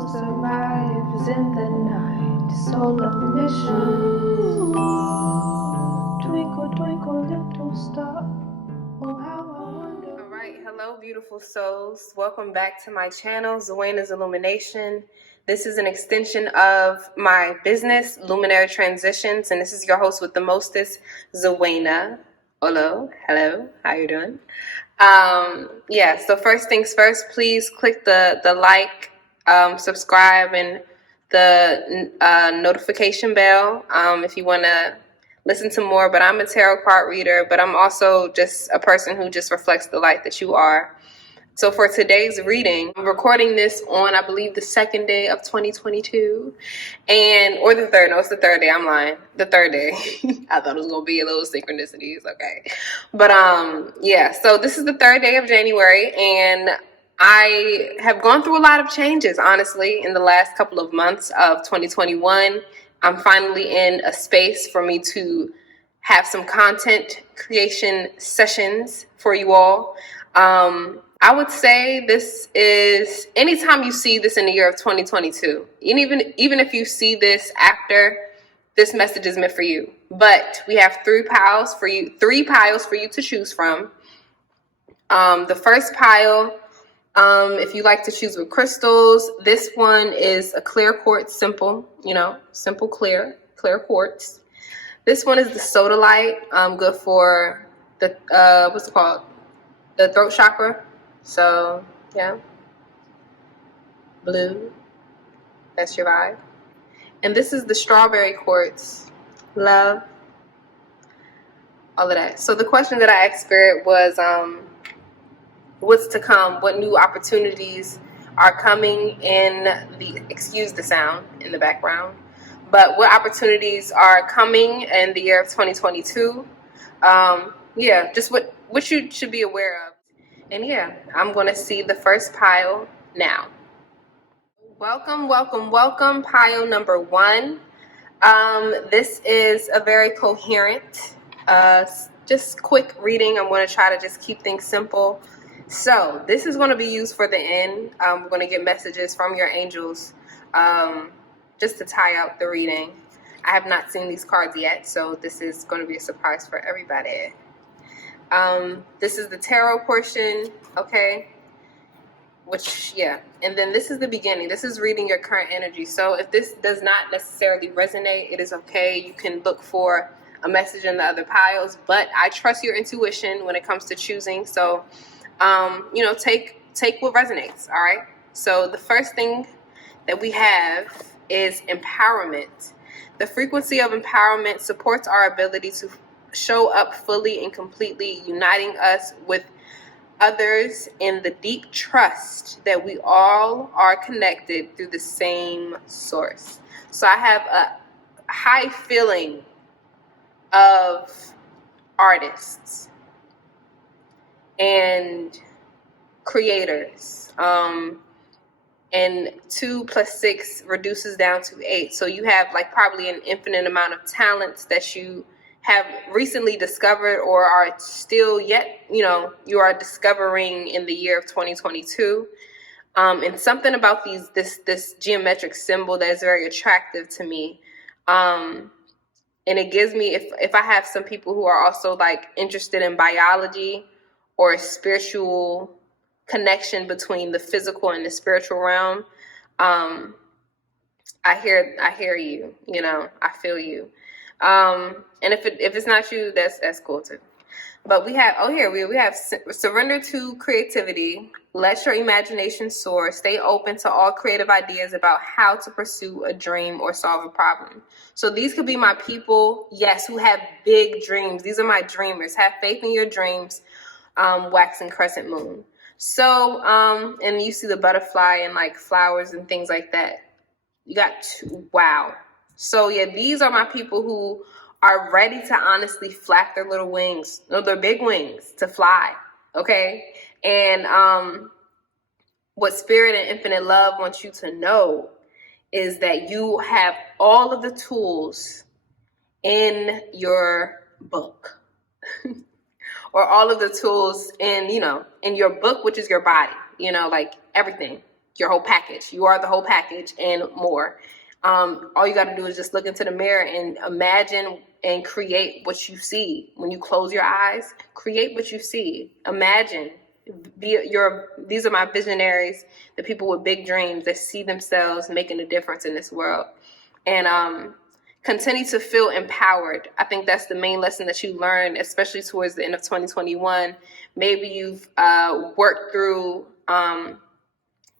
ghost arrives in the night, soul of mission. Twinkle, twinkle, little star. Oh, how I wonder. Alright, hello beautiful souls. Welcome back to my channel, Zwena'sIllumination. This is an extension of my business, Luminary Transitions, and this is your host with the mostest, Zwena. Hello, how you doing? So first things first, please click the like, subscribe, and the notification bell if you want to listen to more. But I'm a tarot card reader, but I'm also just a person who just reflects the light that you are. So for today's reading, I'm recording this on, I believe, the second day of 2022, or the third. No, it's the third day. I'm lying. The third day. I thought it was gonna be a little synchronicities. Okay, but So this is the third day of January, and I have gone through a lot of changes, honestly, in the last couple of months of 2021. I'm finally in a space for me to have some content creation sessions for you all. I would say this is, anytime you see this in the year of 2022, and even if you see this after, this message is meant for you. But we have three piles for you to choose from. The first pile, if you like to choose with crystals, this one is a clear quartz, simple clear quartz. This one is the sodalite, good for the what's it called? The throat chakra. So yeah, blue, that's your vibe. And this is the strawberry quartz, love, all of that. So the question that I asked Spirit was, what's to come? What new opportunities are coming in the, excuse the sound in the background, but what opportunities are coming in the year of 2022? Just what you should be aware of. And yeah, I'm going to see the first pile now. Welcome, pile number one. This is a very coherent, just quick reading. I'm going to try to just keep things simple. So this is going to be used for the end. We're going to get messages from your angels just to tie out the reading. I have not seen these cards yet, so this is going to be a surprise for everybody. This is the tarot portion, okay? And then this is the beginning. This is reading your current energy. So if this does not necessarily resonate, it is okay. You can look for a message in the other piles, but I trust your intuition when it comes to choosing. So, take what resonates, all right? So the first thing that we have is empowerment. The frequency of empowerment supports our ability to show up fully and completely, uniting us with others in the deep trust that we all are connected through the same source. So I have a high feeling of artists and creators, and 2 + 6 reduces down to 8. So you have like probably an infinite amount of talents that you have recently discovered or are still yet, you are discovering in the year of 2022. And something about this geometric symbol that is very attractive to me. And it gives me, if I have some people who are also like interested in biology or a spiritual connection between the physical and the spiritual realm, I hear you, I feel you. And if it's not you, that's cool too. But we have, we have surrender to creativity. Let your imagination soar. Stay open to all creative ideas about how to pursue a dream or solve a problem. So these could be my people, yes, who have big dreams. These are my dreamers. Have faith in your dreams. Wax and crescent moon. So, and you see the butterfly and like flowers and things like that. You got wow. So yeah, these are my people who are ready to honestly flap their little wings, their big wings to fly, okay? And what Spirit and Infinite Love wants you to know is that you have all of the tools in your book. Or all of the tools in your book, which is your body, like everything. your whole package. You are the whole package and more. All you got to do is just look into the mirror and imagine and create what you see. When you close your eyes, create what you see. Imagine. These are my visionaries, the people with big dreams that see themselves making a difference in this world. And continue to feel empowered. I think that's the main lesson that you learn, especially towards the end of 2021. Maybe you've worked through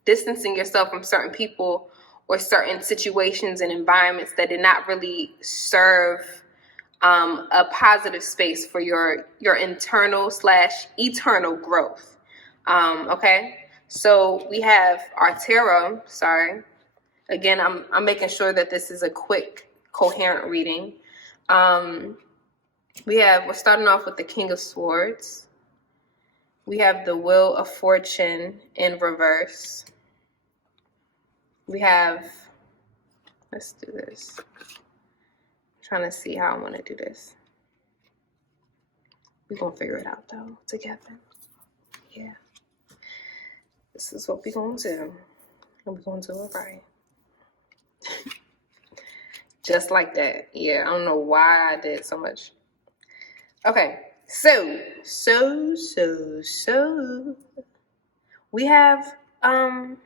distancing yourself from certain people or certain situations and environments that did not really serve a positive space for your internal/eternal growth. Okay, so we have our tarot. Sorry, again, I'm making sure that this is a quick, coherent reading. We're starting off with the King of Swords. We have the Wheel of Fortune in reverse. We have, let's do this. I'm trying to see how I want to do this. We're going to figure it out though, together. Yeah. This is what we're going to do. And we're going to do it right. Just like that. Yeah, I don't know why I did so much. Okay, so we have a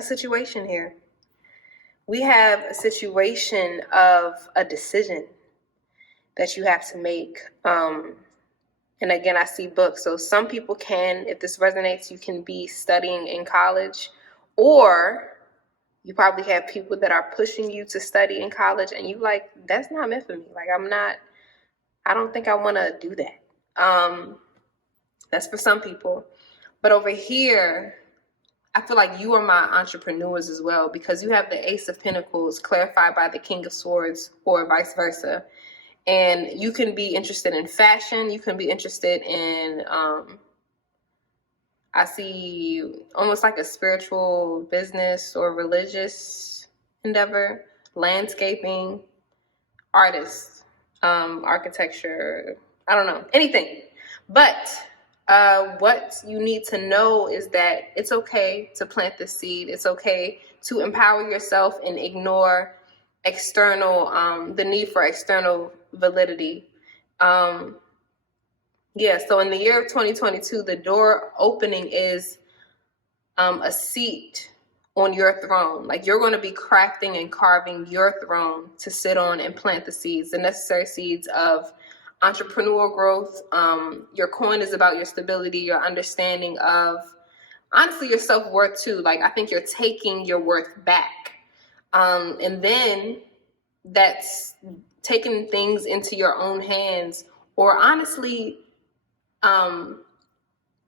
situation here. We have a situation of a decision that you have to make. And again, I see books. So some people can, if this resonates, you can be studying in college, or you probably have people that are pushing you to study in college and you like, that's not meant for me. Like, I don't think I want to do that. That's for some people. But over here, I feel like you are my entrepreneurs as well, because you have the Ace of Pentacles clarified by the King of Swords, or vice versa. And you can be interested in fashion. You can be interested in, I see almost like a spiritual business or religious endeavor, landscaping, artists, architecture, I don't know, anything. But what you need to know is that it's okay to plant the seed. It's okay to empower yourself and ignore the need for external validity. So in the year of 2022, the door opening is a seat on your throne. Like, you're going to be crafting and carving your throne to sit on and plant the seeds, the necessary seeds of entrepreneurial growth. Your coin is about your stability, your understanding of, honestly, your self-worth too. Like, I think you're taking your worth back. And then that's taking things into your own hands, or honestly,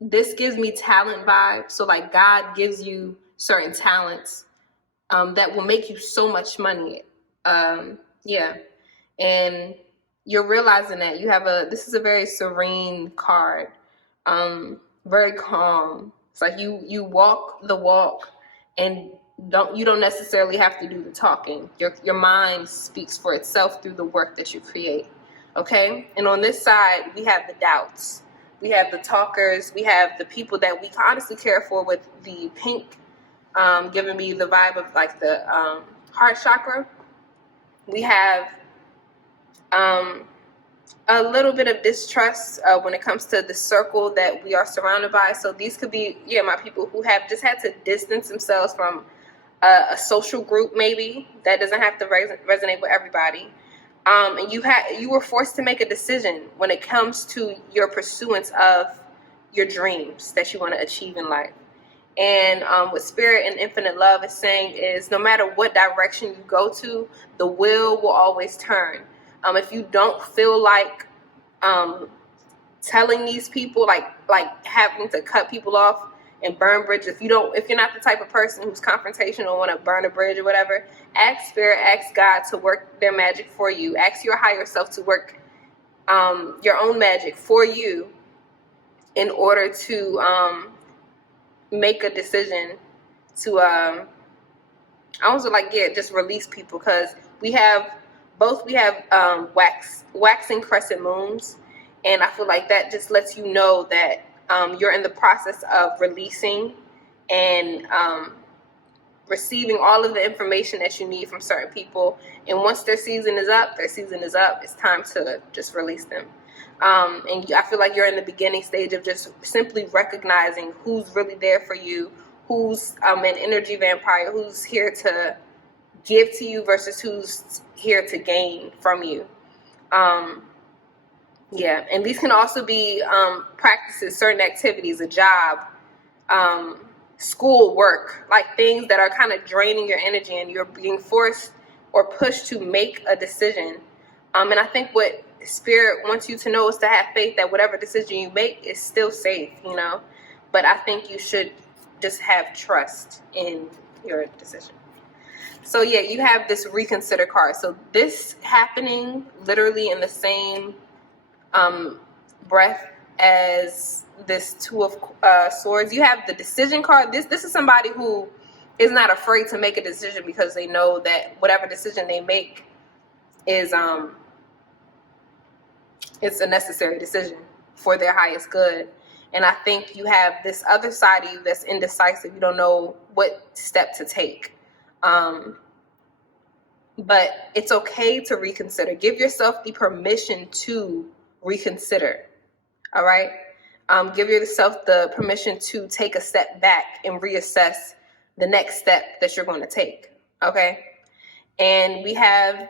this gives me talent vibes. So like, God gives you certain talents that will make you so much money. And you're realizing that this is a very serene card, very calm. It's like you walk the walk and you don't necessarily have to do the talking. Your mind speaks for itself through the work that you create. Okay? And on this side, we have the doubts. We have the talkers. We have the people that we honestly care for, with the pink giving me the vibe of like the heart chakra. We have a little bit of distrust when it comes to the circle that we are surrounded by. So these could be, my people who have just had to distance themselves from a social group, maybe. That doesn't have to resonate with everybody. And you were forced to make a decision when it comes to your pursuance of your dreams that you want to achieve in life. And what Spirit and Infinite Love is saying is, no matter what direction you go to, the wheel will always turn. If you don't feel like telling these people, like having to cut people off and burn bridges, if you're not the type of person who's confrontational, want to burn a bridge or whatever, ask Spirit, ask God to work their magic for you. Ask your higher self to work your own magic for you in order to make a decision to just release people, because we have waxing crescent moons, and I feel like that just lets you know that you're in the process of releasing and receiving all of the information that you need from certain people. And once their season is up, it's time to just release them. And I feel like you're in the beginning stage of just simply recognizing who's really there for you, who's an energy vampire, who's here to give to you versus who's here to gain from you. Yeah, and these can also be practices, certain activities, a job, school, work, like things that are kind of draining your energy and you're being forced or pushed to make a decision. And I think what Spirit wants you to know is to have faith that whatever decision you make is still safe, you know. But I think you should just have trust in your decision. So yeah, you have this reconsider card. So this happening literally in the same breath as this Two of Swords. You have the decision card. This is somebody who is not afraid to make a decision because they know that whatever decision they make is it's a necessary decision for their highest good. And I think you have this other side of you that's indecisive. You don't know what step to take. But it's okay to reconsider. Give yourself the permission to reconsider. All right? Give yourself the permission to take a step back and reassess the next step that you're going to take. Okay? And we have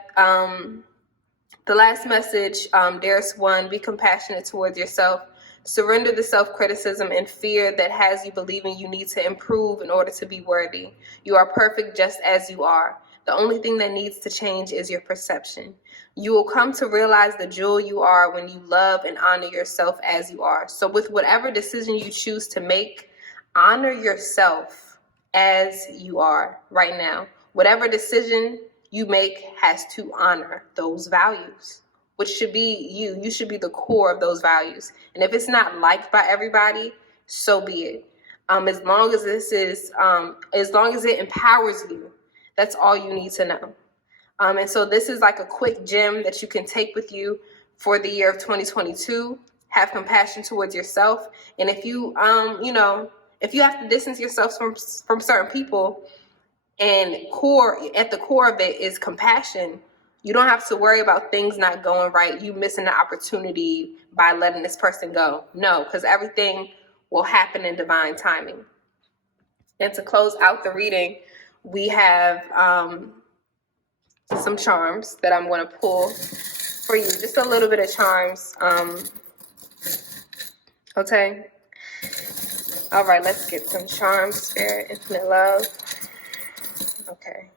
the last message, there's one, be compassionate towards yourself. Surrender the self-criticism and fear that has you believing you need to improve in order to be worthy. You are perfect just as you are. The only thing that needs to change is your perception. You will come to realize the jewel you are when you love and honor yourself as you are. So with whatever decision you choose to make, honor yourself as you are right now. Whatever decision you make has to honor those values, which should be you. You should be the core of those values. And if it's not liked by everybody, so be it. As long as it empowers you, that's all you need to know. And so this is like a quick gem that you can take with you for the year of 2022. Have compassion towards yourself. And if you, if you have to distance yourself from certain people, and at the core of it is compassion, you don't have to worry about things not going right, you missing the opportunity by letting this person go. No, because everything will happen in divine timing. And to close out the reading, we have some charms that I'm going to pull for you. Just a little bit of charms. Okay. All right, let's get some charms, Spirit, infinite love. Okay.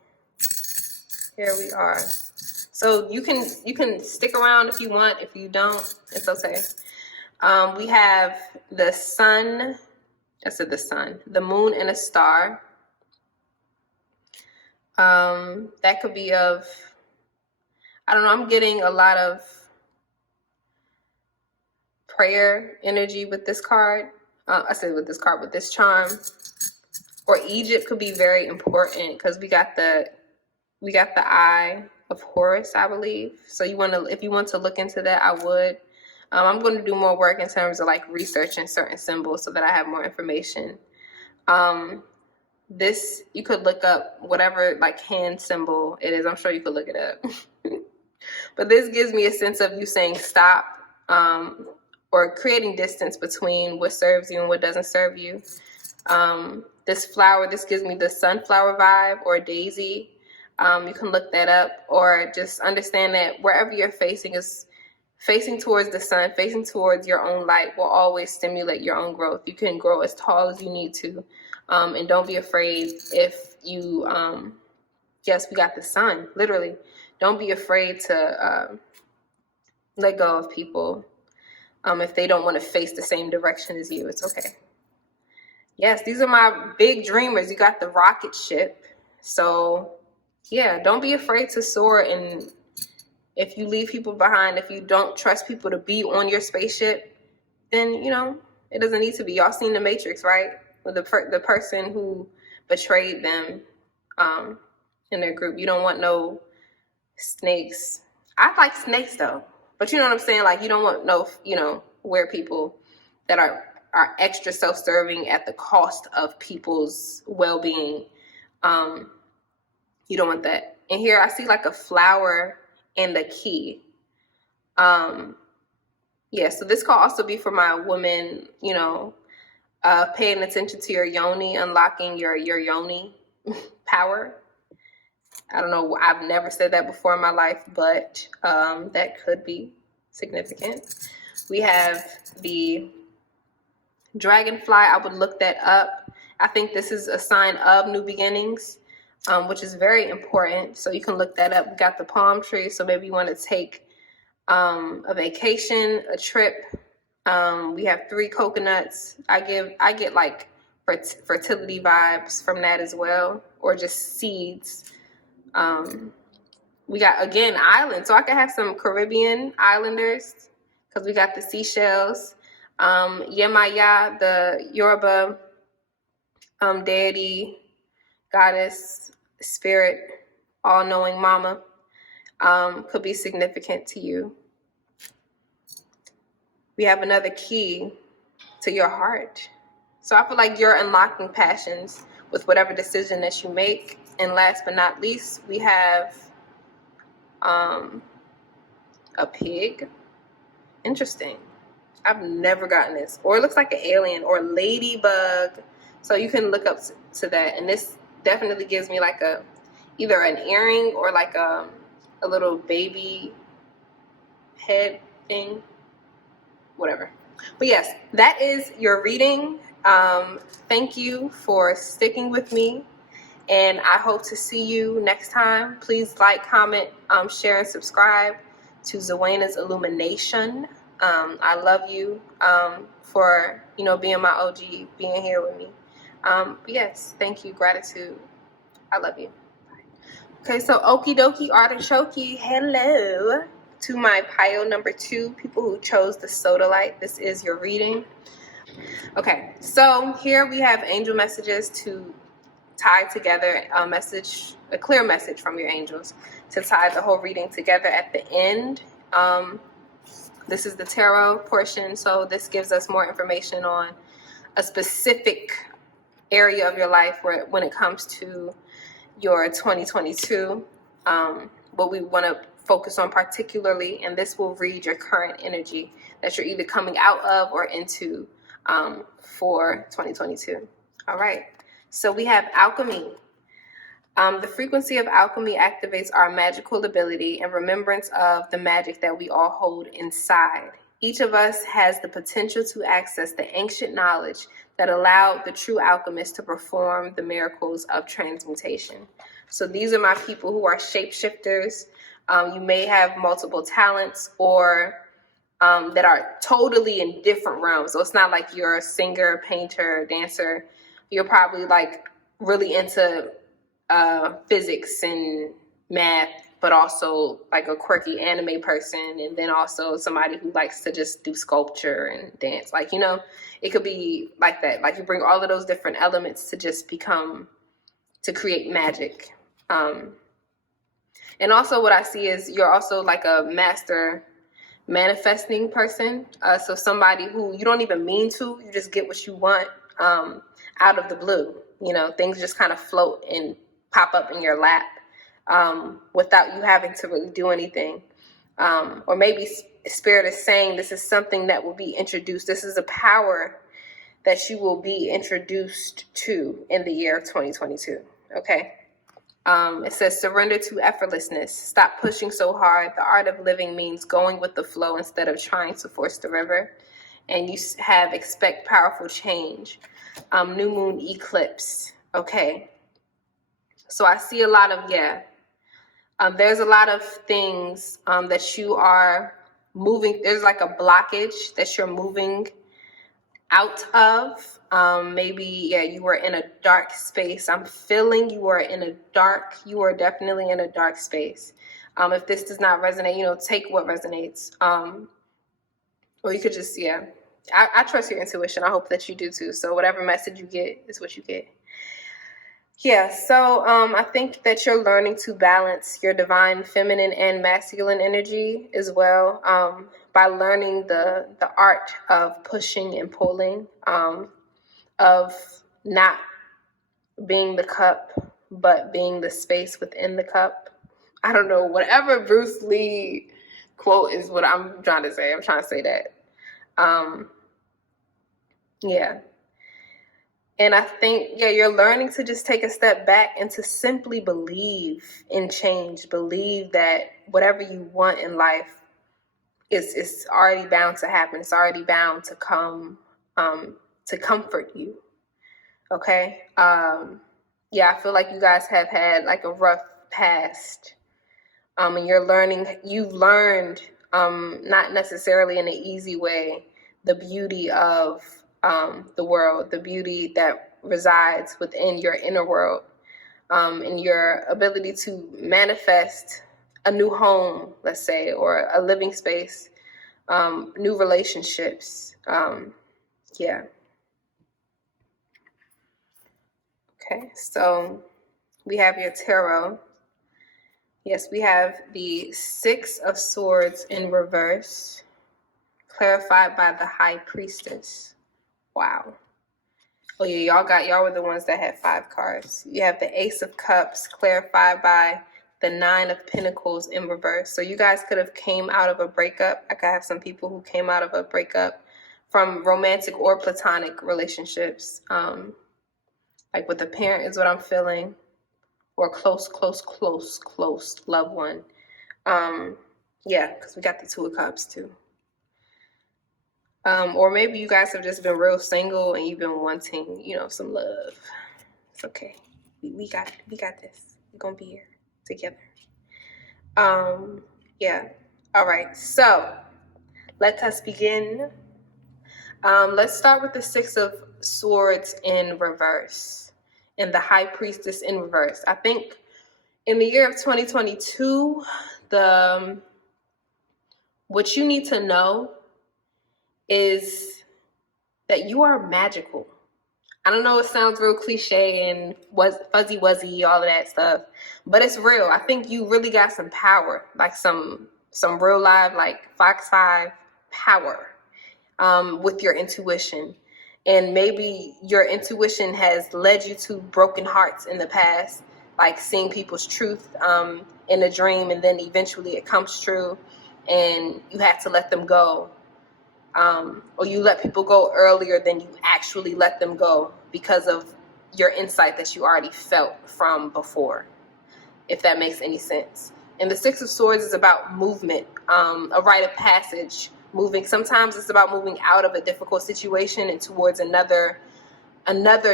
Here we are. So you can stick around if you want. If you don't, it's okay. We have the sun. I said the sun, the moon, and a star. That could be of, I don't know, I'm getting a lot of prayer energy with this card. With this charm. Or Egypt could be very important because we got the eye of Horus, I believe. So if you want to look into that, I would. I'm going to do more work in terms of like researching certain symbols so that I have more information. This, you could look up whatever like hand symbol it is. I'm sure you could look it up. But this gives me a sense of you saying stop, or creating distance between what serves you and what doesn't serve you. This flower, this gives me the sunflower vibe, or daisy. You can look that up, or just understand that wherever you're facing is facing towards the sun, facing towards your own light will always stimulate your own growth. You can grow as tall as you need to. And don't be afraid if you, yes, we got the sun, literally. Don't be afraid to let go of people if they don't want to face the same direction as you. It's okay. Yes, these are my big dreamers. You got the rocket ship. So, yeah, don't be afraid to soar. And if you leave people behind, if you don't trust people to be on your spaceship, then, it doesn't need to be. Y'all seen The Matrix, right? With the person who betrayed them in their group. You don't want no snakes. I like snakes, though. But you know what I'm saying? Like, you don't want no, weird people that are extra self-serving at the cost of people's well-being. You don't want that. And here I see like a flower and a key. Yeah, so this could also be for my women, paying attention to your yoni, unlocking your yoni power. I don't know, I've never said that before in my life, but that could be significant. We have the dragonfly. I would look that up. I think this is a sign of new beginnings, which is very important. So you can look that up. We got the palm tree. So maybe you want to take a vacation, a trip. We have 3 coconuts. I get like fertility vibes from that as well, or just seeds. We got, again, islands. So I could have some Caribbean islanders because we got the seashells. Yemaya, the Yoruba deity, goddess, spirit, all-knowing mama, could be significant to you. We have another key to your heart. So I feel like you're unlocking passions with whatever decision that you make. And last but not least, we have a pig. Interesting. I've never gotten this. Or it looks like an alien or ladybug. So you can look up to that. And this definitely gives me like either an earring or like a little baby head thing. Whatever. But yes, that is your reading. Thank you for sticking with me. And I hope to see you next time. Please like, comment, share, and subscribe to Zwena'sIllumination. I love you for, being my OG, being here with me. But yes, thank you. Gratitude. I love you. Okay, so okie dokie artichoke. Hello to my pile number 2, people who chose the soda light. This is your reading. Okay, so here we have angel messages to tie together a clear message from your angels to tie the whole reading together at the end. This is the tarot portion, so this gives us more information on a specific area of your life when it comes to your 2022, what we want to focus on particularly, and this will read your current energy that you're either coming out of or into for 2022. All right. So we have alchemy. The frequency of alchemy activates our magical ability and remembrance of the magic that we all hold inside. Each of us has the potential to access the ancient knowledge that allowed the true alchemist to perform the miracles of transmutation. So these are my people who are shapeshifters. You may have multiple talents or that are totally in different realms. So it's not like you're a singer, painter, dancer. You're probably like really into physics and math, but also like a quirky anime person, and then also somebody who likes to just do sculpture and dance. Like, it could be like that. Like you bring all of those different elements to just to create magic. And also what I see is you're also like a master manifesting person. So somebody who you don't even mean to, you just get what you want out of the blue. Things just kind of float and pop up in your lap without you having to really do anything. Or maybe Spirit is saying this is something that will be introduced. This is a power that you will be introduced to in the year of 2022. Okay. It says surrender to effortlessness. Stop pushing so hard. The art of living means going with the flow instead of trying to force the river. And you have expect powerful change. New moon eclipse. Okay. So I see a lot of, there's a lot of things that you are moving. There's like a blockage that you're moving out of. Maybe, you were in a dark space. I'm feeling you are definitely in a dark space. If this does not resonate, take what resonates. Or you could just, I trust your intuition. I hope that you do too. So whatever message you get is what you get. So I think that you're learning to balance your divine feminine and masculine energy as well by learning the art of pushing and pulling, of not being the cup, but being the space within the cup. I don't know, whatever Bruce Lee quote is what I'm trying to say. I'm trying to say that. Yeah. And I think, you're learning to just take a step back and to simply believe in change. Believe that whatever you want in life is already bound to happen. It's already bound to come to comfort you. Okay? I feel like you guys have had like a rough past. And you've learned, not necessarily in an easy way, the beauty of the world, the beauty that resides within your inner world, and your ability to manifest a new home, let's say, or a living space, new relationships. Okay, so we have your tarot. Yes, we have the Six of Swords in reverse, clarified by the High Priestess. Wow. Oh yeah, y'all were the ones that had 5 cards. You have the Ace of Cups, clarified by the Nine of Pentacles in reverse. So you guys could have came out of a breakup. I could have some people who came out of a breakup from romantic or platonic relationships. Like with a parent is what I'm feeling. Or close loved one. Because we got the Two of Cups too. Or maybe you guys have just been real single and you've been wanting, some love. It's okay. We got this. We're gonna be here together. All right. So let us begin. Let's start with the Six of Swords in reverse and the High Priestess in reverse. I think in the year of 2022, what you need to know is that you are magical. I don't know, it sounds real cliche and fuzzy wuzzy, all of that stuff, but it's real. I think you really got some power, like some real live, like Fox 5 power, with your intuition. And maybe your intuition has led you to broken hearts in the past, like seeing people's truth in a dream, and then eventually it comes true and you have to let them go. Or you let people go earlier than you actually let them go because of your insight that you already felt from before, if that makes any sense. And the Six of Swords is about movement, a rite of passage, moving. Sometimes it's about moving out of a difficult situation and towards another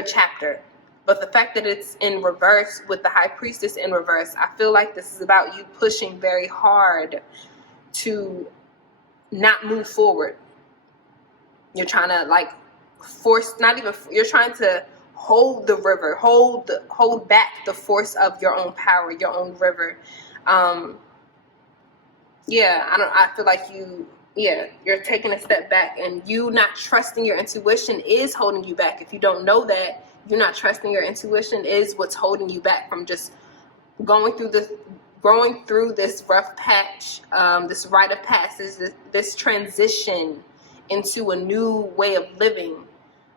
chapter. But the fact that it's in reverse with the High Priestess in reverse, I feel like this is about you pushing very hard to not move forward. You're trying to you're trying to hold the river, hold back the force of your own power, your own river. I feel like you're taking a step back, and you not trusting your intuition is holding you back. If you don't know that, you're not trusting your intuition is what's holding you back from just going through this rough patch, this rite of passage, this transition into a new way of living.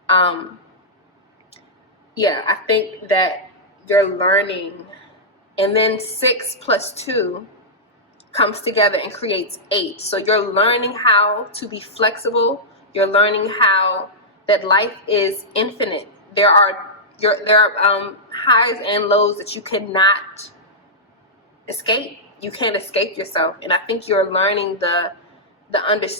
I think that you're learning, and then 6 + 2 comes together and creates 8. So you're learning how to be flexible. You're learning how that life is infinite. There are highs and lows that you cannot escape. You can't escape yourself. And I think you're learning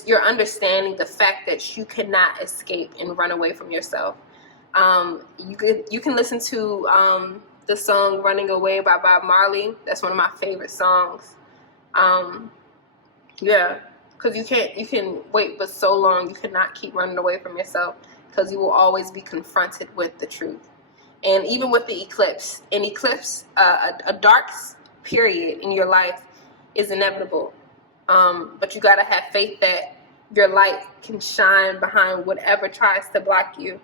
you're understanding the fact that you cannot escape and run away from yourself. You can listen to the song "Running Away" by Bob Marley. That's one of my favorite songs. Because you can wait for so long. You cannot keep running away from yourself, because you will always be confronted with the truth. And even with the eclipse, a dark period in your life is inevitable. But you gotta have faith that your light can shine behind whatever tries to block you.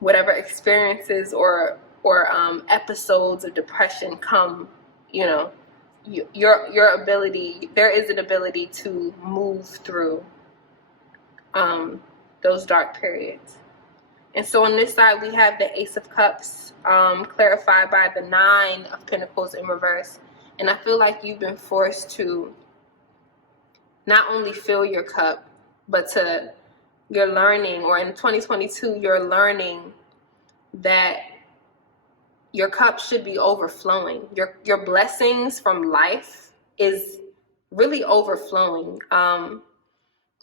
Whatever experiences or episodes of depression come, your ability, there is an ability to move through those dark periods. And so on this side, we have the Ace of Cups, clarified by the Nine of Pentacles in reverse. And I feel like you've been forced to not only fill your cup, but you're learning, or in 2022, you're learning that your cup should be overflowing. Your blessings from life is really overflowing.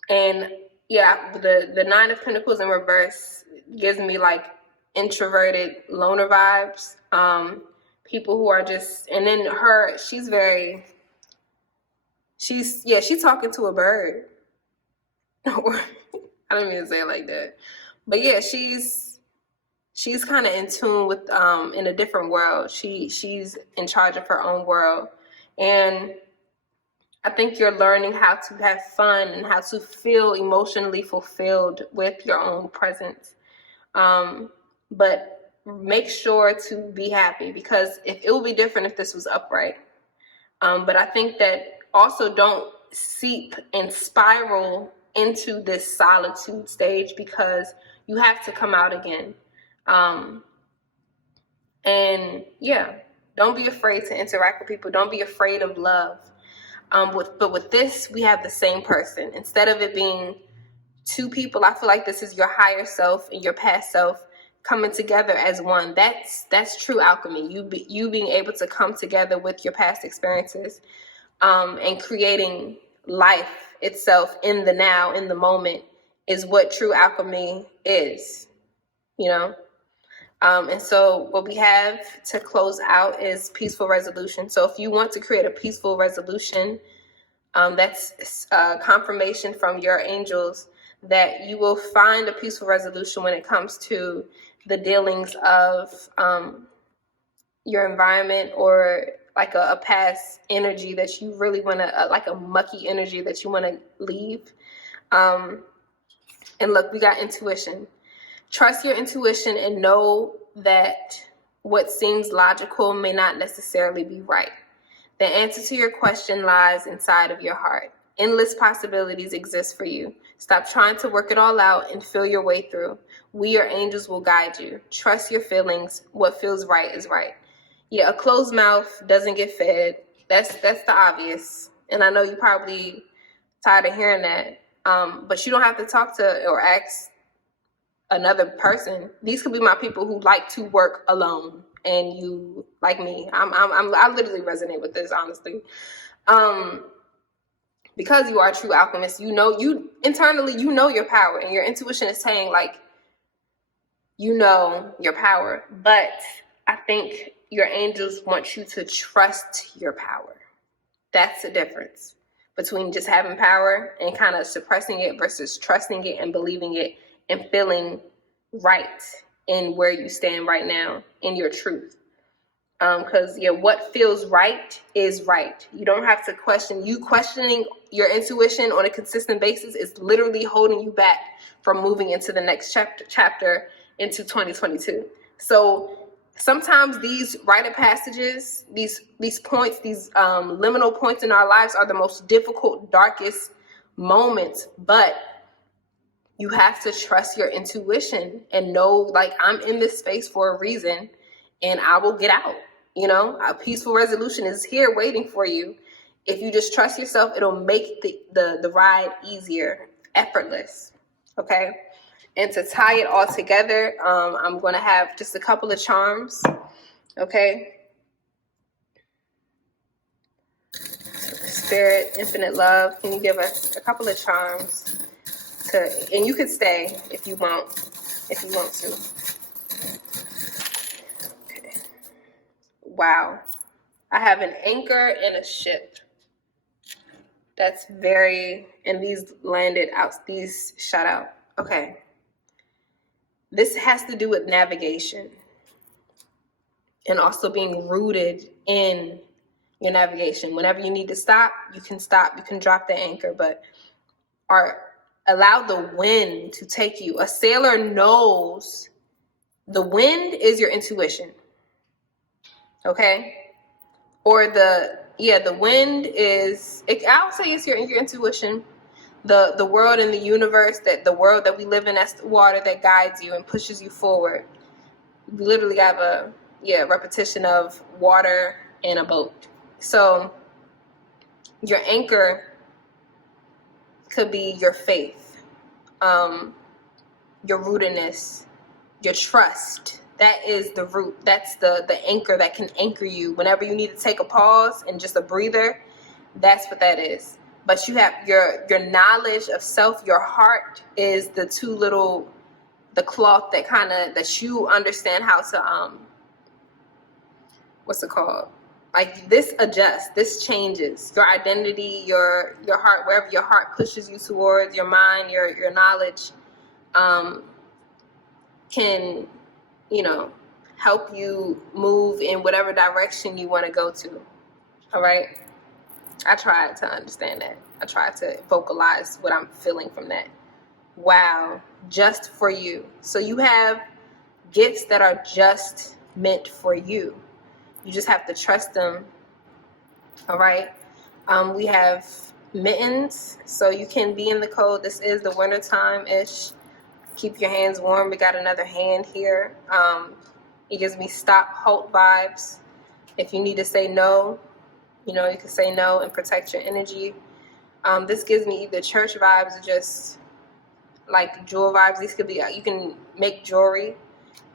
And yeah, the Nine of Pentacles in reverse gives me like introverted loner vibes. People who are just, and then she's talking to a bird. I don't mean to say it like that. But yeah, she's kind of in tune with in a different world. She's in charge of her own world. And I think you're learning how to have fun and how to feel emotionally fulfilled with your own presence. But make sure to be happy, because it would be different if this was upright. But I think that also don't seep and spiral into this solitude stage, because you have to come out again. And yeah, don't be afraid to interact with people. Don't be afraid of love. But with this, we have the same person. Instead of it being two people, I feel like this is your higher self and your past self coming together as one. That's true alchemy. You being able to come together with your past experiences, and creating life itself in the now, in the moment, is what true alchemy is, you know? And so what we have to close out is peaceful resolution. So if you want to create a peaceful resolution, that's confirmation from your angels that you will find a peaceful resolution when it comes to the dealings of your environment, or like a past energy that you really want to, like a mucky energy that you want to leave. And look, we got intuition. Trust your intuition and know that what seems logical may not necessarily be right. The answer to your question lies inside of your heart. Endless possibilities exist for you. Stop trying to work it all out and feel your way through. We, your angels, will guide you. Trust your feelings. What feels right is right. Yeah, a closed mouth doesn't get fed. That's the obvious. And I know you're probably tired of hearing that. But you don't have to talk to or ask another person. These could be my people who like to work alone, and you, like me, I literally resonate with this, honestly. Because you are a true alchemist, you internally, you know your power, and your intuition is saying, like, you know your power. But I think your angels want you to trust your power. That's the difference between just having power and kind of suppressing it versus trusting it and believing it and feeling right in where you stand right now in your truth. Because what feels right is right. You don't have to question. You questioning your intuition on a consistent basis is literally holding you back from moving into the next chapter into 2022. So sometimes these rite of passages, these points, these liminal points in our lives are the most difficult, darkest moments, but you have to trust your intuition and know, like, I'm in this space for a reason and I will get out. A peaceful resolution is here waiting for you. If you just trust yourself, it'll make the ride easier, effortless. Okay. And to tie it all together, I'm going to have just a couple of charms. Okay. Spirit, infinite love, can you give us a couple of charms? And you could stay if you want to. Okay. Wow. I have an anchor and a ship. And these landed out, these shot out. Okay. This has to do with navigation and also being rooted in your navigation. Whenever you need to stop, you can drop the anchor, but allow the wind to take you. A sailor knows the wind is your intuition. Okay? Or the wind is, I'll say it's your intuition. the world and the universe, that the world that we live in, that's the water that guides you and pushes you forward. We literally have a repetition of water and a boat. So your anchor could be your faith, your rootedness, your trust. That is the root. That's the anchor that can anchor you whenever you need to take a pause and just a breather. That's what that is. But you have your knowledge of self. Your heart is the cloth that you understand how to what's it called? Like, this adjusts, this changes your identity, your heart, wherever your heart pushes you towards, your mind, your knowledge, can, help you move in whatever direction you want to go to. All right. I tried to understand that. I tried to vocalize what I'm feeling from that. Wow. Just for you. So you have gifts that are just meant for you. You just have to trust them. All right. We have mittens, so you can be in the cold. This is the winter time-ish. Keep your hands warm. We got another hand here. It gives me stop, halt vibes. If you need to say no, you can say no and protect your energy. This gives me either church vibes or just like jewel vibes. These could be, you can make jewelry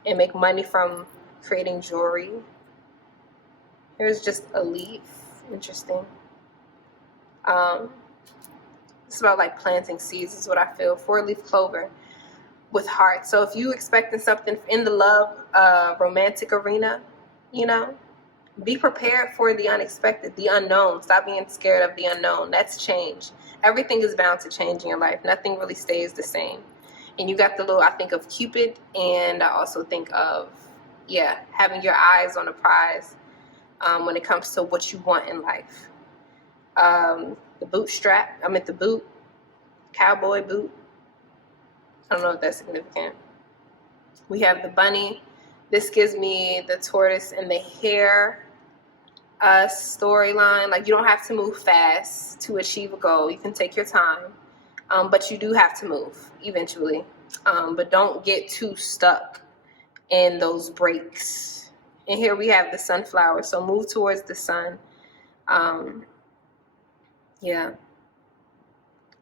and make money from creating jewelry. Here's just a leaf. Interesting. It's about like planting seeds is what I feel. 4-leaf clover with heart. So if you expecting something in the love romantic arena, be prepared for the unexpected, the unknown. Stop being scared of the unknown. That's change. Everything is bound to change in your life. Nothing really stays the same. And you got I think of Cupid, and I also think of, having your eyes on the prize when it comes to what you want in life. The bootstrap, the boot, cowboy boot. I don't know if that's significant. We have the bunny. This gives me the tortoise and the hare storyline. Like, you don't have to move fast to achieve a goal. You can take your time, but you do have to move eventually. But don't get too stuck in those breaks. And here we have the sunflower. So move towards the sun.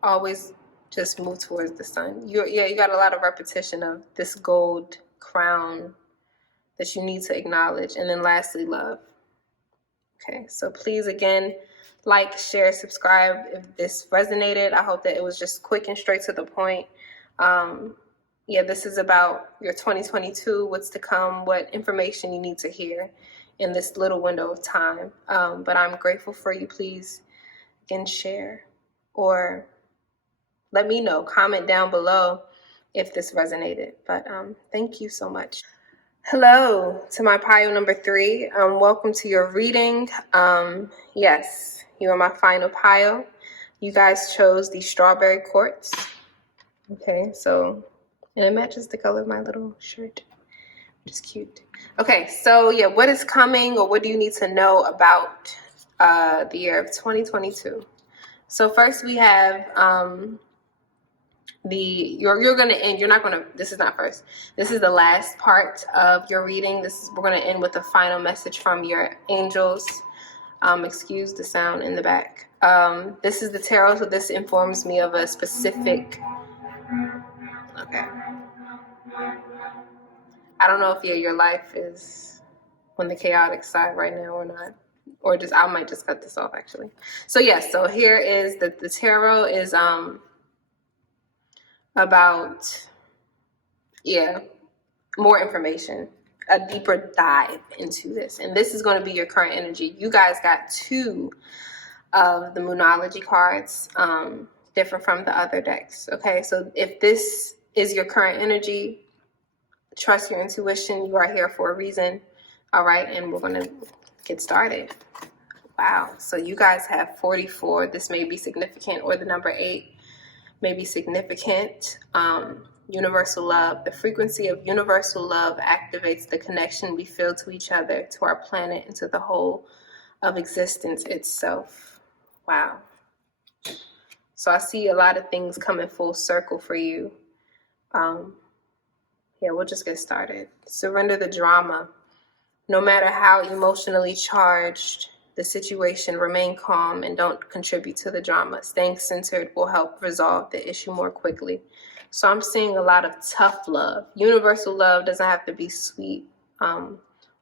Always just move towards the sun. You got a lot of repetition of this gold crown that you need to acknowledge. And then lastly, love. Okay, so please, again, like, share, subscribe if this resonated. I hope that it was just quick and straight to the point. This is about your 2022, what's to come, what information you need to hear in this little window of time. But I'm grateful for you. Please, again, share or let me know. Comment down below if this resonated. But thank you so much. Hello to my pile number 3. Welcome to your reading. Yes, you are my final pile. You guys chose the strawberry quartz. Okay, so, and it matches the color of my little shirt, which is cute. Okay, so what is coming, or what do you need to know about the year of 2022? So first we have you're gonna end. This is not first. This is the last part of your reading. We're gonna end with a final message from your angels. Excuse the sound in the back. This is the tarot, so this informs me of a specific. Okay. I don't know if your life is on the chaotic side right now or not. Or I might just cut this off actually. So so here is the tarot is about more information, a deeper dive into this. And this is going to be your current energy. You guys got 2 of the Moonology cards, different from the other decks. Okay, so if this is your current energy, trust your intuition. You are here for a reason. All right, and we're going to get started. Wow, so you guys have 44. This may be significant, or the number 8 may be significant. Universal love. The frequency of universal love activates the connection we feel to each other, to our planet, and to the whole of existence itself. Wow. So I see a lot of things coming full circle for you. We'll just get started. Surrender the drama. No matter how emotionally charged the situation, remain calm and don't contribute to the drama. Staying centered will help resolve the issue more quickly. So I'm seeing a lot of tough love. Universal love doesn't have to be sweet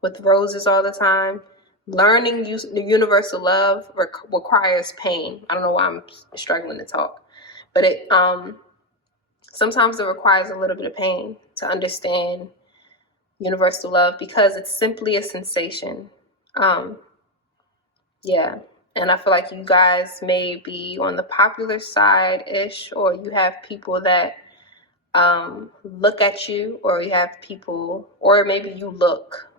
with roses all the time. Learning the universal love requires pain. I don't know why I'm struggling to talk, but it sometimes it requires a little bit of pain to understand universal love, because it's simply a sensation. And I feel like you guys may be on the popular side-ish, or you have people that look at you, or you have people, or maybe you look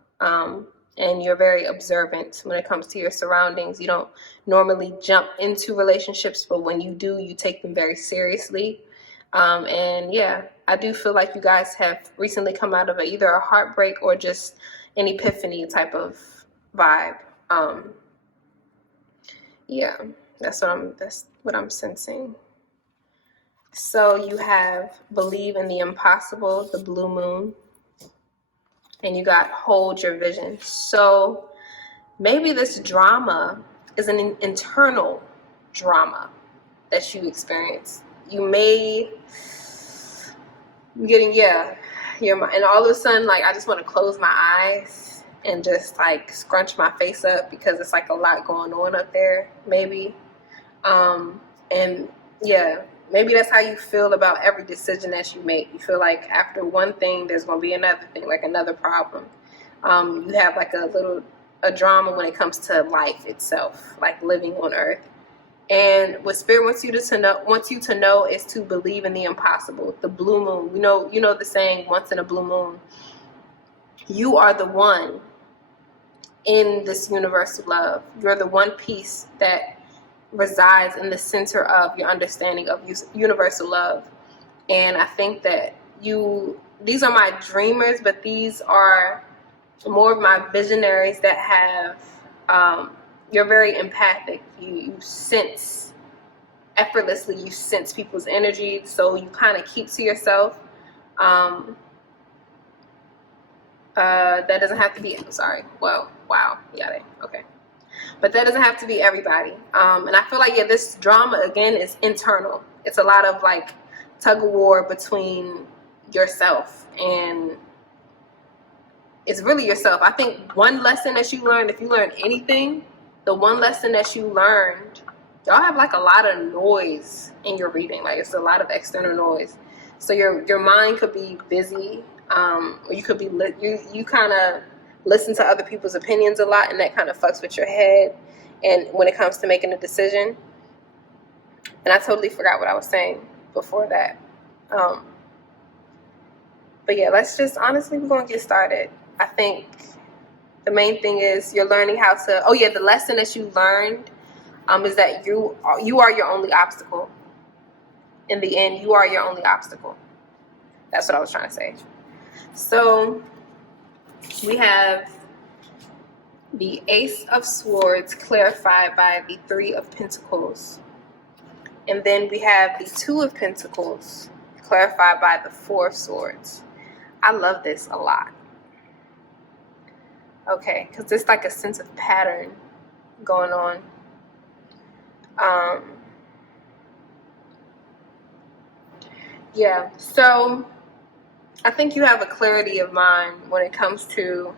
and you're very observant when it comes to your surroundings. You don't normally jump into relationships, but when you do, you take them very seriously. I do feel like you guys have recently come out of either a heartbreak or just an epiphany type of vibe. That's what I'm sensing. So you have believe in the impossible, the blue moon, and you got hold your vision. So maybe this drama is an internal drama that you experience. You may be getting, and all of a sudden, like, I just want to close my eyes and just like scrunch my face up, because it's like a lot going on up there, maybe. Maybe that's how you feel about every decision that you make. You feel like after one thing, there's going to be another thing, like another problem. You have like a drama when it comes to life itself, like living on earth. And what Spirit wants you to know is to believe in the impossible, the blue moon. You know the saying, once in a blue moon. You are the one in this universal love. You're the one piece that resides in the center of your understanding of universal love. And I think that these are my dreamers, but these are more of my visionaries that have, you're very empathic. You sense effortlessly, you sense people's energy, so you kind of keep to yourself. That doesn't have to be, okay. But that doesn't have to be everybody. And I feel like, this drama, again, is internal. It's a lot of like tug of war between yourself, and it's really yourself. I think one lesson that you learned, if you learned anything, the one lesson that you learned, y'all have like a lot of noise in your reading. Like, it's a lot of external noise. So your mind could be busy, or you could be you kind of listen to other people's opinions a lot, and that kind of fucks with your head. And when it comes to making a decision, and I totally forgot what I was saying before that. Let's just, honestly, we're going to get started. I think the main thing is you're learning how to, the lesson that you learned is that you are your only obstacle. In the end, you are your only obstacle. That's what I was trying to say. So we have the Ace of Swords clarified by the Three of Pentacles. And then we have the Two of Pentacles clarified by the Four of Swords. I love this a lot. Okay, because there's like a sense of pattern going on. So I think you have a clarity of mind when it comes to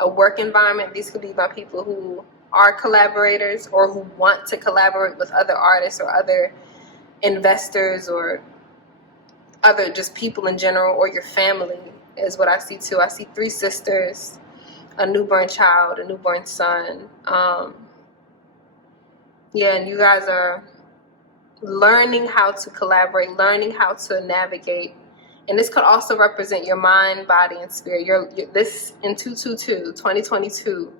a work environment. These could be by people who are collaborators, or who want to collaborate with other artists or other investors, or other just people in general, or your family is what I see too. I see 3 sisters, a newborn child, a newborn son. And you guys are learning how to collaborate, learning how to navigate. And this could also represent your mind, body, and spirit. This in 2022,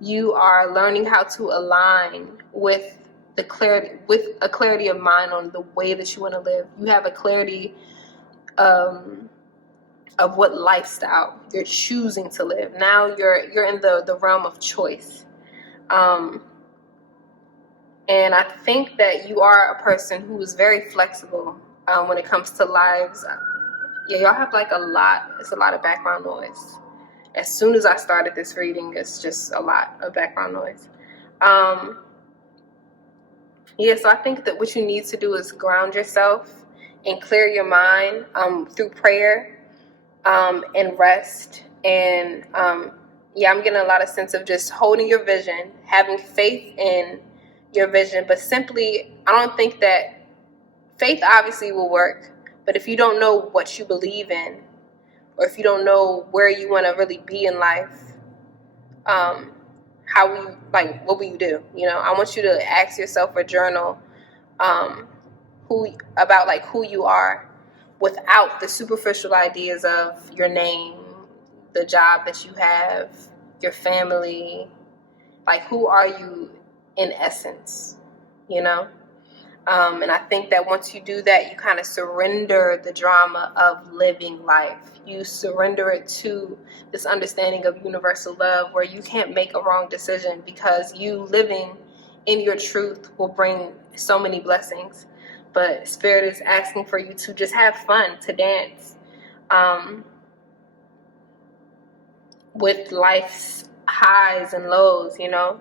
you are learning how to align with a clarity of mind on the way that you want to live. You have a clarity of what lifestyle you're choosing to live. Now you're in the realm of choice. And I think that you are a person who is very flexible when it comes to lives. Yeah, y'all have like it's a lot of background noise. As soon as I started this reading, it's just a lot of background noise. Yeah, so I think that what you need to do is ground yourself and clear your mind through prayer and rest. And yeah, I'm getting a lot of sense of just holding your vision, having faith in your vision, but simply, I don't think that faith obviously will work, but if you don't know what you believe in, or if you don't know where you want to really be in life, what will you do? You know, I want you to ask yourself or journal who you are, without the superficial ideas of your name, the job that you have, your family. Like, who are you in essence, you know? And I think that once you do that, you kind of surrender the drama of living life. You surrender it to this understanding of universal love, where you can't make a wrong decision, because you living in your truth will bring so many blessings. But Spirit is asking for you to just have fun, to dance with life's highs and lows, you know?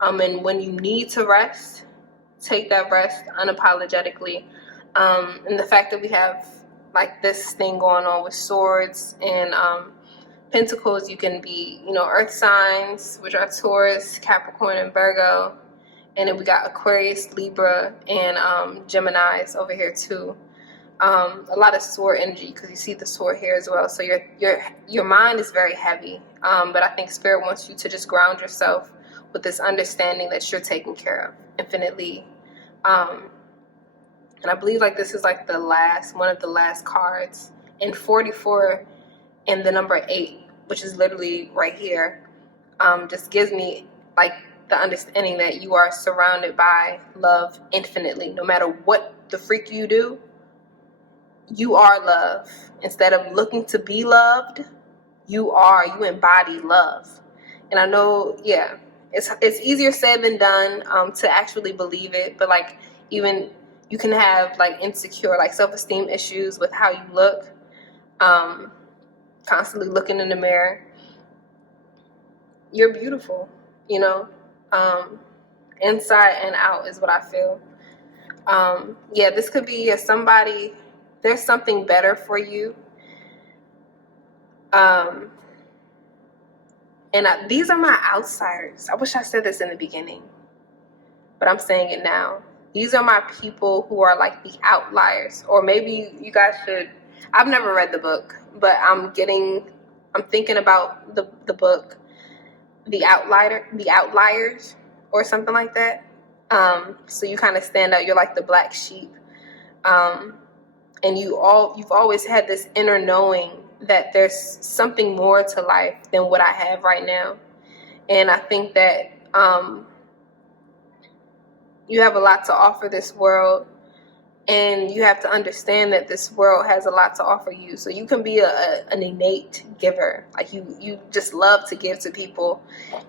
And when you need to rest, take that rest unapologetically. And the fact that we have like this thing going on with swords and pentacles, you can be, you know, earth signs, which are Taurus, Capricorn, and Virgo. And then we got Aquarius, Libra, and Geminis over here too. A lot of sword energy, because you see the sword here as well. So your mind is very heavy. But I think Spirit wants you to just ground yourself with this understanding that you're taken care of infinitely. And I believe like this is like one of the last cards. And 44 and the number 8, which is literally right here, just gives me like the understanding that you are surrounded by love infinitely. No matter what the freak you do, you are love. Instead of looking to be loved, you embody love. And I know, yeah, it's easier said than done to actually believe it. But like, even you can have like insecure, like self-esteem issues with how you look, constantly looking in the mirror. You're beautiful, you know, inside and out is what I feel. Yeah, this could be somebody, there's something better for you. These are my outsiders. I wish I said this in the beginning, but I'm saying it now. These are my people who are like the outliers. Or maybe you guys should, I've never read the book, but I'm thinking about the book, The Outliers, or something like that. So you kind of stand out. You're like the black sheep. And you've always had this inner knowing that there's something more to life than what I have right now. And I think that you have a lot to offer this world, and you have to understand that this world has a lot to offer you. So you can be an innate giver. Like you just love to give to people,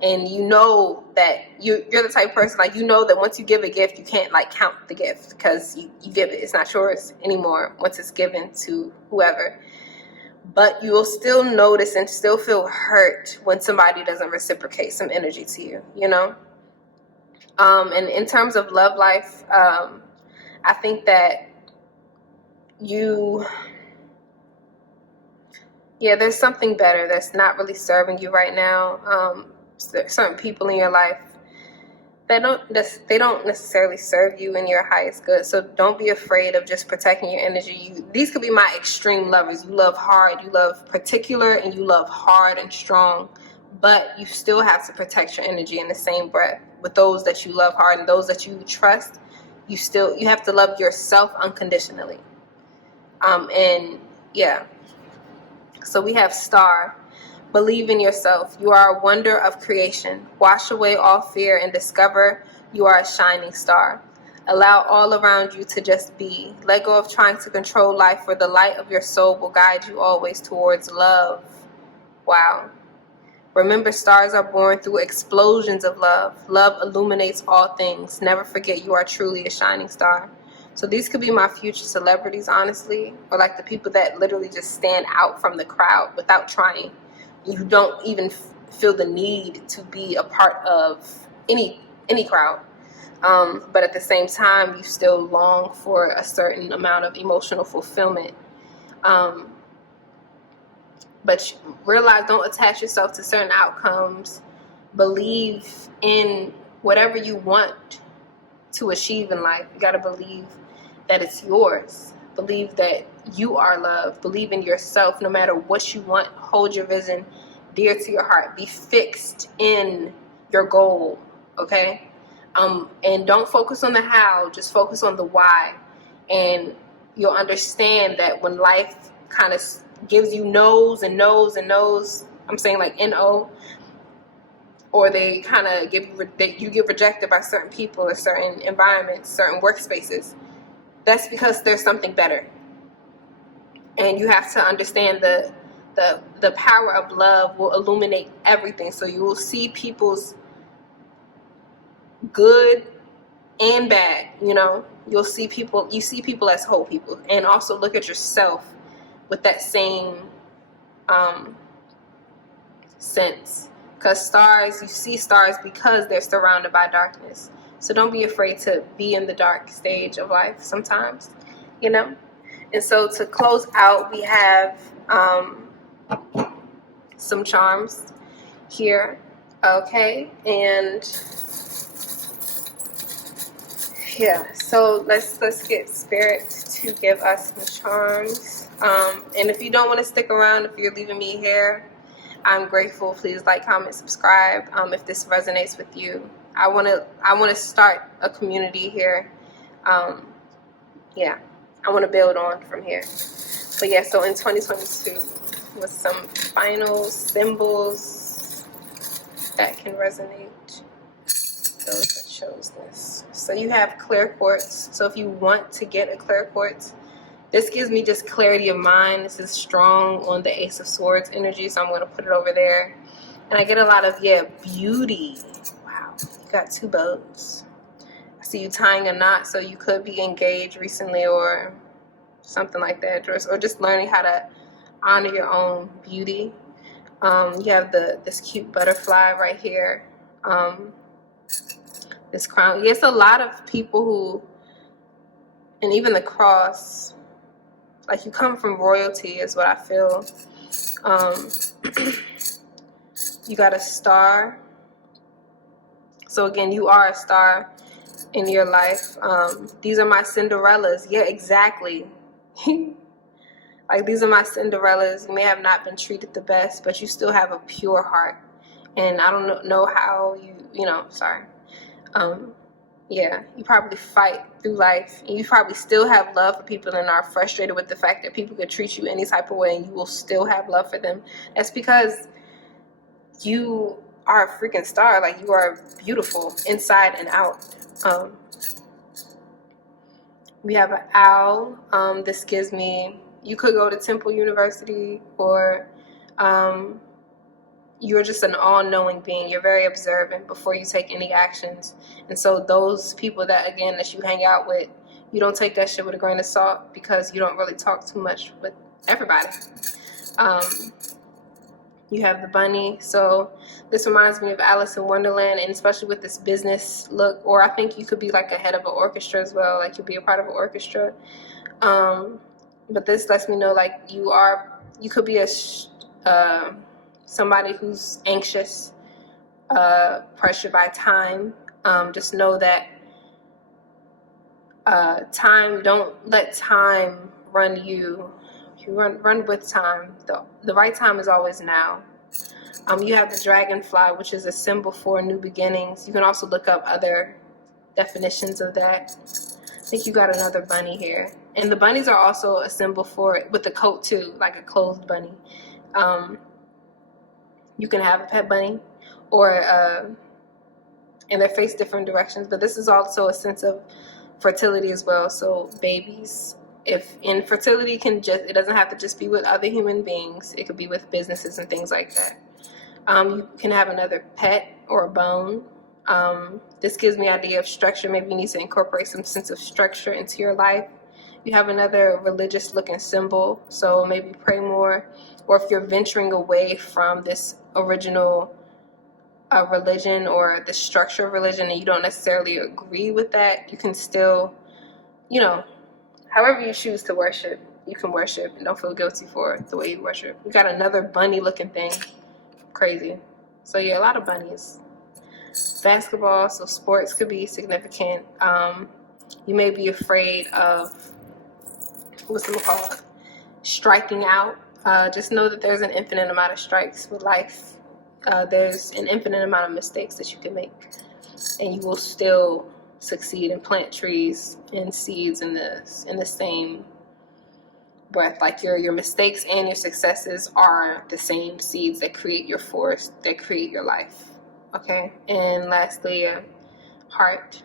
and you know that you're the type of person, like, you know that once you give a gift, you can't like count the gift, because you give it. It's not yours anymore once it's given to whoever. But you will still notice and still feel hurt when somebody doesn't reciprocate some energy to you, you know? And in terms of love life, I think that there's something better that's not really serving you right now. Certain people in your life they don't necessarily serve you in your highest good. So don't be afraid of just protecting your energy. These could be my extreme lovers. You love hard, you love particular, and you love hard and strong. But you still have to protect your energy in the same breath. With those that you love hard and those that you trust, you have to love yourself unconditionally. So we have Star. Believe in yourself. You are a wonder of creation. Wash away all fear and discover you are a shining star. Allow all around you to just be. Let go of trying to control life, for the light of your soul will guide you always towards love. Wow. Remember, stars are born through explosions of love. Love illuminates all things. Never forget you are truly a shining star. So these could be my future celebrities, honestly, or like the people that literally just stand out from the crowd without trying. You don't even feel the need to be a part of any crowd. But at the same time, you still long for a certain amount of emotional fulfillment. But realize, don't attach yourself to certain outcomes. Believe in whatever you want to achieve in life. You got to believe that it's yours. Believe that you are loved. Believe in yourself. No matter what you want, hold your vision dear to your heart. Be fixed in your goal, okay? And don't focus on the how, just focus on the why. And you'll understand that when life kind of gives you no's and no's and no's, I'm saying like N-O, or they kind of you get rejected by certain people or certain environments, certain workspaces, that's because there's something better. And you have to understand the power of love will illuminate everything. So you will see people's good and bad, you see people as whole people, and also look at yourself with that same sense. Because you see stars because they're surrounded by darkness. So don't be afraid to be in the dark stage of life sometimes, And so to close out, we have some charms here, okay? And yeah, so let's get Spirit to give us some charms. And if you don't want to stick around, if you're leaving me here, I'm grateful. Please like, comment, subscribe if this resonates with you. I want to start a community here. Yeah, I want to build on from here. But yeah, so in 2022, with some final symbols that can resonate, those that chose this. So you have clear quartz. So if you want to get a clear quartz, this gives me just clarity of mind. This is strong on the Ace of Swords energy, so I'm going to put it over there. And I get a lot of, beauty. Wow, you got two bows. I see you tying a knot, so you could be engaged recently or something like that, or just learning how to honor your own beauty. You have this cute butterfly right here. This crown. Yes, a lot of people who, and even the cross, like you come from royalty is what I feel. You got a star. So again, you are a star in your life. These are my Cinderellas. Yeah, exactly. Like, these are my Cinderellas. You may have not been treated the best, but you still have a pure heart. And I don't know how you probably fight through life, and you probably still have love for people and are frustrated with the fact that people could treat you any type of way and you will still have love for them. That's because you are a freaking star. Like, you are beautiful inside and out. We have an owl. This gives me, you could go to Temple University, or you're just an all-knowing being. You're very observant before you take any actions. And so those people that you hang out with, you don't take that shit with a grain of salt, because you don't really talk too much with everybody. You have the bunny. So this reminds me of Alice in Wonderland, and especially with this business look, or I think you could be like a head of an orchestra as well. Like, you'll be a part of an orchestra. But this lets me know, like, you could be somebody who's anxious, pressured by time. Just know that don't let time run you. You run with time. The right time is always now. You have the dragonfly, which is a symbol for new beginnings. You can also look up other definitions of that. I think you got another bunny here. And the bunnies are also a symbol for it, with the coat too, like a clothed bunny. You can have a pet bunny, and they face different directions. But this is also a sense of fertility as well. So babies. If infertility it doesn't have to just be with other human beings. It could be with businesses and things like that. You can have another pet or a bone. This gives me an idea of structure. Maybe you need to incorporate some sense of structure into your life. You have another religious looking symbol, so maybe pray more. Or if you're venturing away from this original religion or the structure of religion and you don't necessarily agree with that, you can still, however you choose to worship, you can worship and don't feel guilty for the way you worship. You got another bunny looking thing. Crazy. So yeah, a lot of bunnies. Basketball, so sports could be significant. You may be afraid of, what's it called, striking out. Just know that there's an infinite amount of strikes with life. There's an infinite amount of mistakes that you can make, and you will still succeed and plant trees and seeds in the same breath. Like your mistakes and your successes are the same seeds that create your forest, that create your life. Okay. And lastly, heart.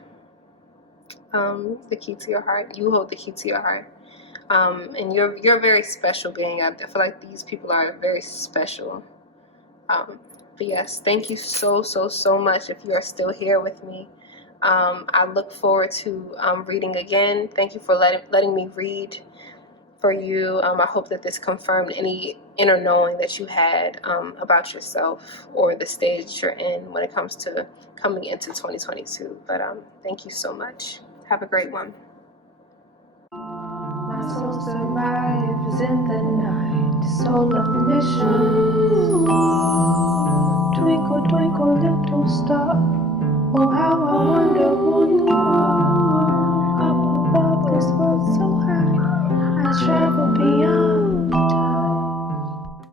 The key to your heart. You hold the key to your heart. And you're a very special being. I feel like these people are very special. But yes, thank you so much if you are still here with me. I look forward to reading again. Thank you for letting me read for you. I hope that this confirmed any inner knowing that you had about yourself or the stage that you're in when it comes to coming into 2022. But thank you so much. Have a great one. My soul survives in the night, soul of mission. Twinkle, twinkle, little star, oh how I wonder who you are. Up above this world so high, I travel beyond.